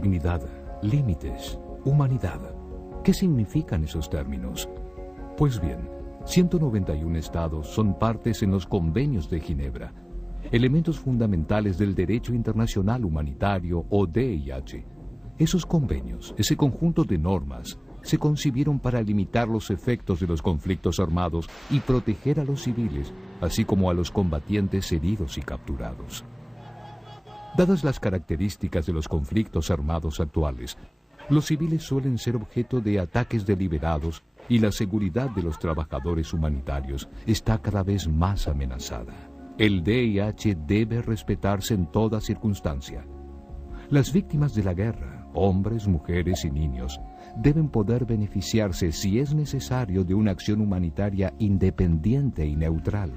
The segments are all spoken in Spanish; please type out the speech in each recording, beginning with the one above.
Dignidad, límites, humanidad. ¿Qué significan esos términos? Pues bien, 191 estados son partes en los convenios de Ginebra, elementos fundamentales del derecho internacional humanitario o DIH. Esos convenios, ese conjunto de normas, se concibieron para limitar los efectos de los conflictos armados y proteger a los civiles, así como a los combatientes heridos y capturados. Dadas las características de los conflictos armados actuales, los civiles suelen ser objeto de ataques deliberados y la seguridad de los trabajadores humanitarios está cada vez más amenazada. El DIH debe respetarse en toda circunstancia. Las víctimas de la guerra, hombres, mujeres y niños, deben poder beneficiarse si es necesario de una acción humanitaria independiente y neutral.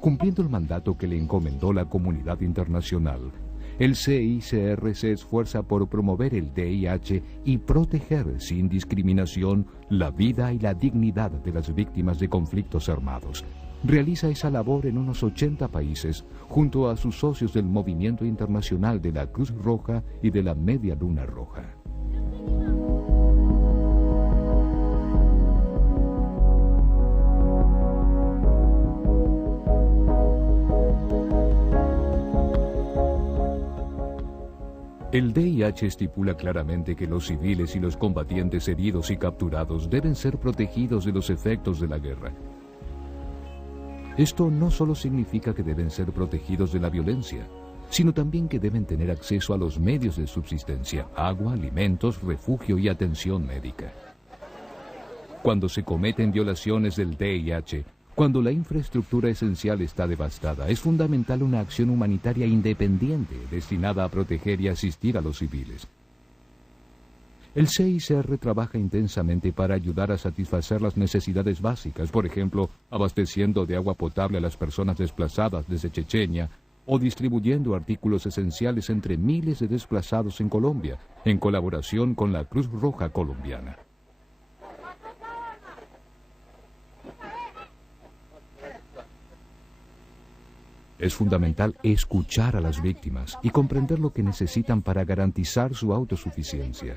Cumpliendo el mandato que le encomendó la comunidad internacional, el CICR se esfuerza por promover el DIH y proteger sin discriminación la vida y la dignidad de las víctimas de conflictos armados. Realiza esa labor en unos 80 países, junto a sus socios del Movimiento Internacional de la Cruz Roja y de la Media Luna Roja. El DIH estipula claramente que los civiles y los combatientes heridos y capturados deben ser protegidos de los efectos de la guerra. Esto no solo significa que deben ser protegidos de la violencia, sino también que deben tener acceso a los medios de subsistencia, agua, alimentos, refugio y atención médica. Cuando se cometen violaciones del DIH, cuando la infraestructura esencial está devastada, es fundamental una acción humanitaria independiente destinada a proteger y asistir a los civiles. El CICR trabaja intensamente para ayudar a satisfacer las necesidades básicas, por ejemplo, abasteciendo de agua potable a las personas desplazadas desde Chechenia o distribuyendo artículos esenciales entre miles de desplazados en Colombia, en colaboración con la Cruz Roja colombiana. Es fundamental escuchar a las víctimas y comprender lo que necesitan para garantizar su autosuficiencia.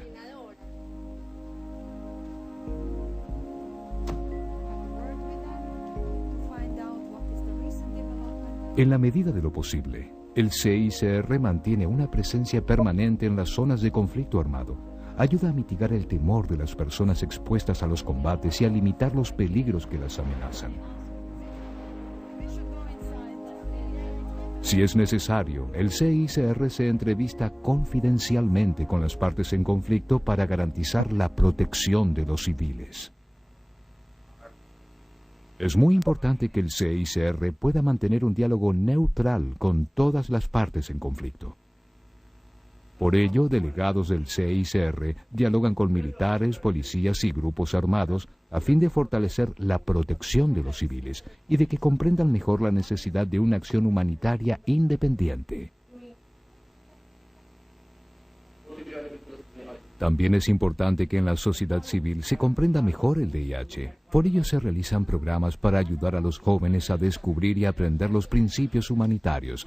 En la medida de lo posible, el CICR mantiene una presencia permanente en las zonas de conflicto armado. Ayuda a mitigar el temor de las personas expuestas a los combates y a limitar los peligros que las amenazan. Si es necesario, el CICR se entrevista confidencialmente con las partes en conflicto para garantizar la protección de los civiles. Es muy importante que el CICR pueda mantener un diálogo neutral con todas las partes en conflicto. Por ello, delegados del CICR dialogan con militares, policías y grupos armados a fin de fortalecer la protección de los civiles y de que comprendan mejor la necesidad de una acción humanitaria independiente. También es importante que en la sociedad civil se comprenda mejor el DIH. Por ello se realizan programas para ayudar a los jóvenes a descubrir y aprender los principios humanitarios.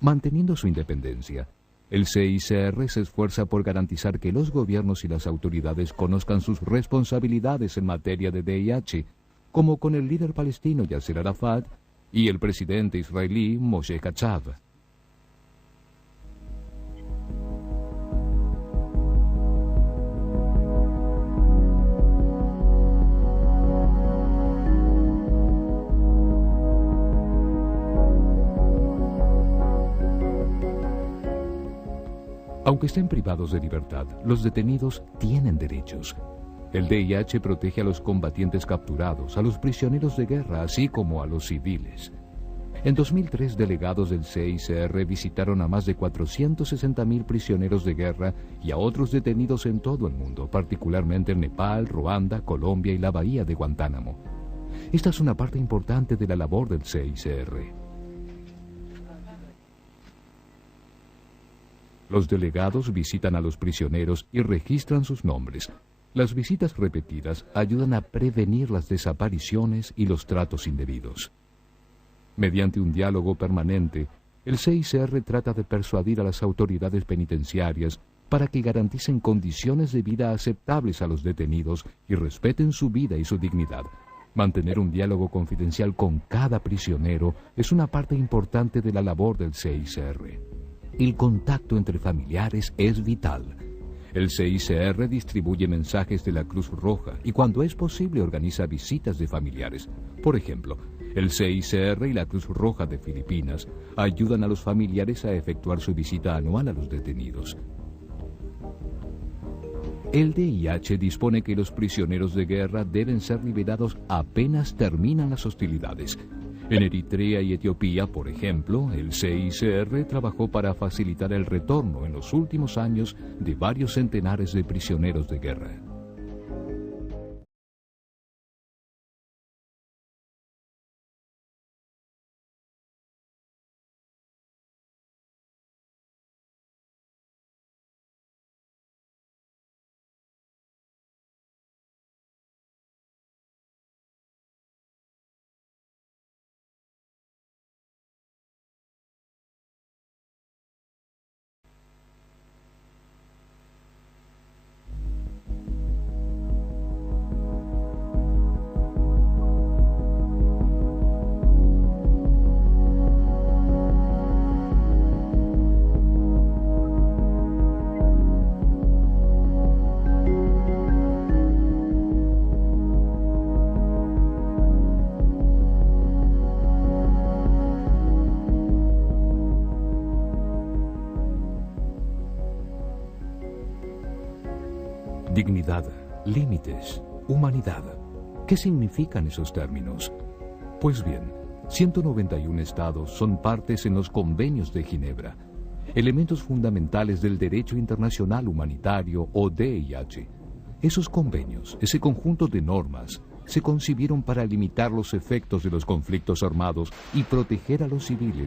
Manteniendo su independencia, el CICR se esfuerza por garantizar que los gobiernos y las autoridades conozcan sus responsabilidades en materia de DIH, como con el líder palestino Yasser Arafat y el presidente israelí Moshe Katsav. Aunque estén privados de libertad, los detenidos tienen derechos. El DIH protege a los combatientes capturados, a los prisioneros de guerra, así como a los civiles. En 2003, delegados del CICR visitaron a más de 460.000 prisioneros de guerra y a otros detenidos en todo el mundo, particularmente en Nepal, Ruanda, Colombia y la bahía de Guantánamo. Esta es una parte importante de la labor del CICR. Los delegados visitan a los prisioneros y registran sus nombres. Las visitas repetidas ayudan a prevenir las desapariciones y los tratos indebidos. Mediante un diálogo permanente, El CICR trata de persuadir a las autoridades penitenciarias para que garanticen condiciones de vida aceptables a los detenidos y respeten su vida y su dignidad. Mantener un diálogo confidencial con cada prisionero es una parte importante de la labor del CICR. El contacto entre familiares es vital. El CICR distribuye mensajes de la Cruz Roja y cuando es posible organiza visitas de familiares. Por ejemplo, el CICR y la Cruz Roja de Filipinas ayudan a los familiares a efectuar su visita anual a los detenidos. El DIH dispone que los prisioneros de guerra deben ser liberados apenas terminan las hostilidades. En Eritrea y Etiopía, por ejemplo, el CICR trabajó para facilitar el retorno en los últimos años de varios centenares de prisioneros de guerra. Dignidad, límites, humanidad. ¿Qué significan esos términos? Pues bien, 191 estados son partes en los convenios de Ginebra, elementos fundamentales del derecho internacional humanitario o DIH. Esos convenios, ese conjunto de normas, se concibieron para limitar los efectos de los conflictos armados y proteger a los civiles.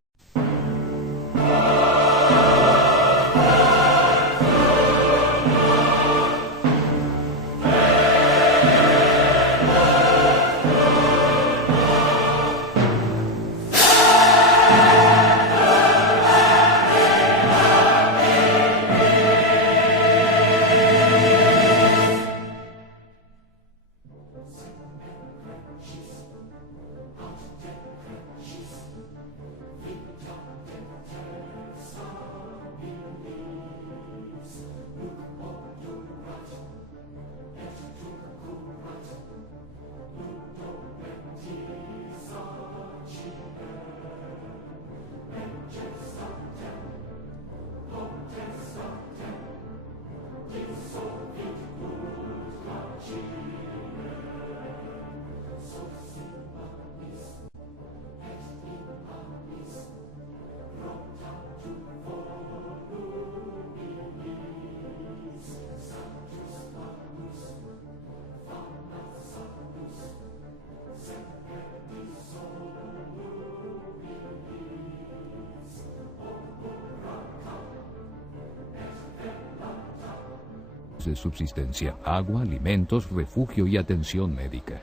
De subsistencia, agua, alimentos, refugio y atención médica.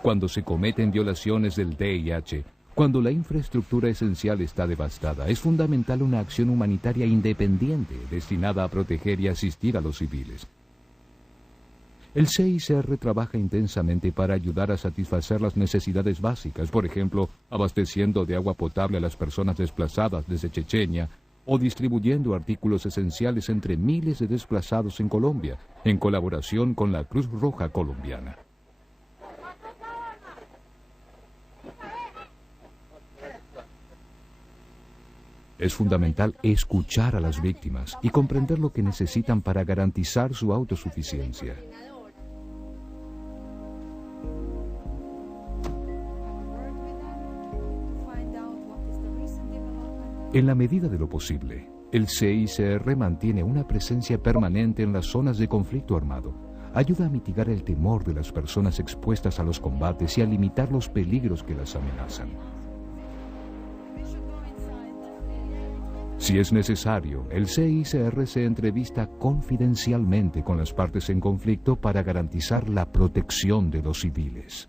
Cuando se cometen violaciones del DIH, cuando la infraestructura esencial está devastada, es fundamental una acción humanitaria independiente destinada a proteger y asistir a los civiles. El CICR trabaja intensamente para ayudar a satisfacer las necesidades básicas, por ejemplo, abasteciendo de agua potable a las personas desplazadas desde Chechenia, o distribuyendo artículos esenciales entre miles de desplazados en Colombia, en colaboración con la Cruz Roja colombiana. Es fundamental escuchar a las víctimas y comprender lo que necesitan para garantizar su autosuficiencia. En la medida de lo posible, el CICR mantiene una presencia permanente en las zonas de conflicto armado. Ayuda a mitigar el temor de las personas expuestas a los combates y a limitar los peligros que las amenazan. Si es necesario, el CICR se entrevista confidencialmente con las partes en conflicto para garantizar la protección de los civiles.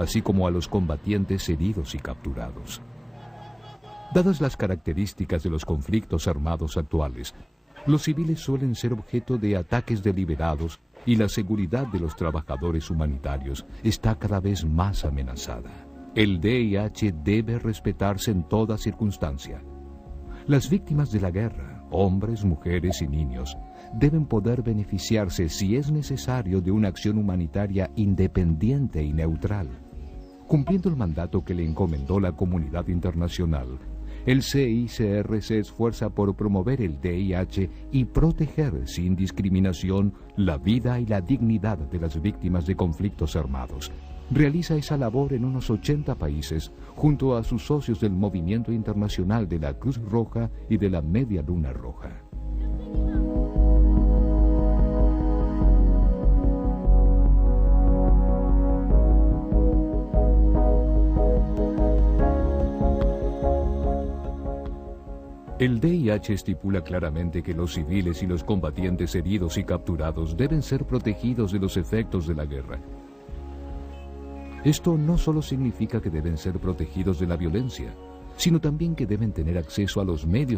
así como a los combatientes heridos y capturados. Dadas las características de los conflictos armados actuales, los civiles suelen ser objeto de ataques deliberados y la seguridad de los trabajadores humanitarios está cada vez más amenazada. El VIH debe respetarse en toda circunstancia. Las víctimas de la guerra, hombres, mujeres y niños, deben poder beneficiarse, si es necesario, de una acción humanitaria independiente y neutral. Cumpliendo el mandato que le encomendó la comunidad internacional, el CICR se esfuerza por promover el VIH y proteger sin discriminación la vida y la dignidad de las víctimas de conflictos armados. Realiza esa labor en unos 80 países, junto a sus socios del Movimiento Internacional de la Cruz Roja y de la Media Luna Roja. El VIH estipula claramente que los civiles y los combatientes heridos y capturados deben ser protegidos de los efectos de la guerra. Esto no solo significa que deben ser protegidos de la violencia, sino también que deben tener acceso a los medios